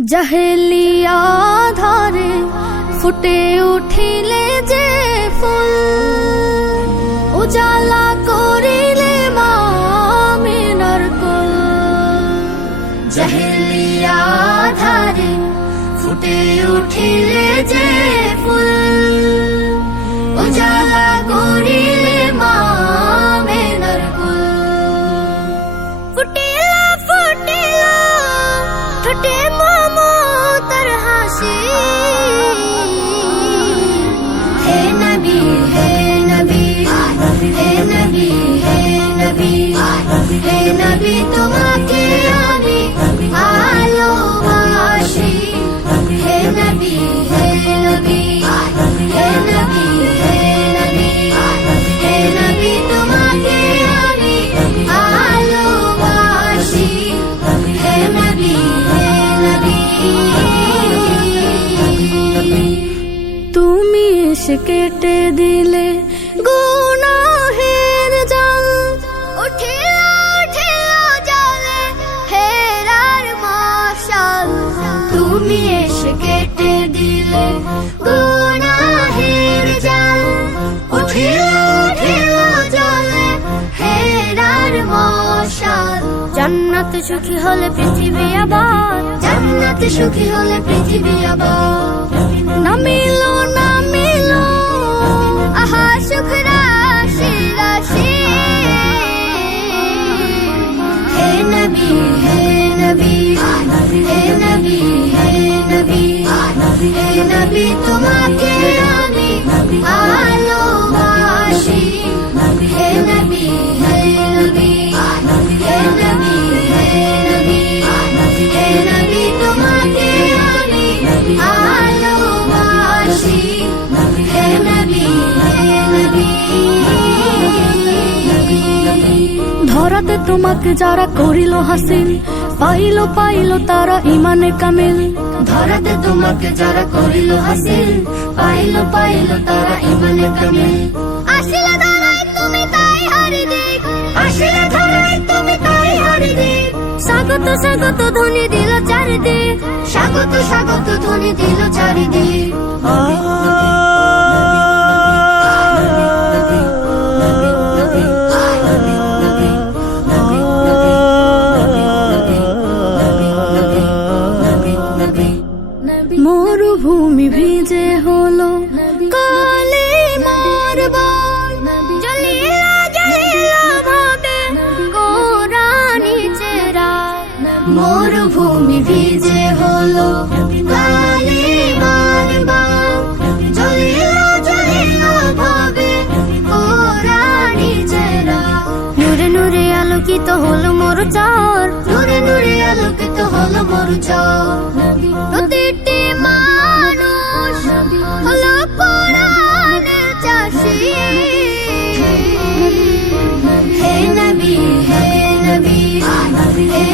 জাহেলিয়া ধারে ফুটে উঠিলে যে ফুল, উজালা করিলে মা আমিনার কুল। জাহেলিয়া ধারে ফুটে উঠিলে যে ফুল, উজালা করিলে মা আমিনার কুল। ফুটিলা ফুটিলা ঠোঁটে মমতার হাসি, হে নবী হে নবী হে নবী হে নবী হে নবী, তোমাকে আমি ভালোবাসি। হে নবী হে নবী হে নবী হে নবী হে নবী, তোমাকে আমি ভালোবাসি। হে নবী হে নবী, তুমি এসে কেটে দিলে গুনাহের জাল, উঠিল উঠিল জলে হেরার মশাল। তুমি এসে কেটে দিলে গুনাহের জাল, উঠিল উঠিল জলে হেরার মশাল। জান্নাত সুখী হলে পৃথিবী আবার, জান্নাত সুখী হলে পৃথিবী আবার। নামিলো নামিলো আহা সুখ রাশি রাশি, হে নবী হে নবী হে নবী হে নবী হে নবী, তোমাকে আমি ভালোবাসি। হে নবী হে নবী হে নবী হে নবী হে নবী, তোমাকে আমি ভালোবাসি। হে নবী হে নবী, ধরাতে তোমাকে যারা করিল হাসিল, পাইলো পাইলো তারা ইমানে কামিল। ধরাতে তোমাকে যারা করিল হাসিল, পাইলো পাইলো তারা ইমানে কামিল। আসিলে ধরাই তুমি তাই হারি দিক, আসিলে ধরাই তুমি তাই হারি দিক। স্বাগত স্বাগত ধ্বনি দিল চারিদিক, স্বাগত স্বাগত ধ্বনি দিল চারিদিক। মরুভূমি ভিজে হলো কালিমার বন, জ্বলিলা জ্বলিলা ভাবে কোরআনি চেরা। মরুভূমি ভিজে হলো কালিমার বন, জ্বলিলা জ্বলিলা ভাবে কোরআনি চেরা। নূরে নূরে আলোকিত হলো মরুচর, নূরে নূরে আলোকিত হলো মরুচর। প্রতিটি মানুষ হলো কোরআনের চাষী। হে নবী হে নবী হে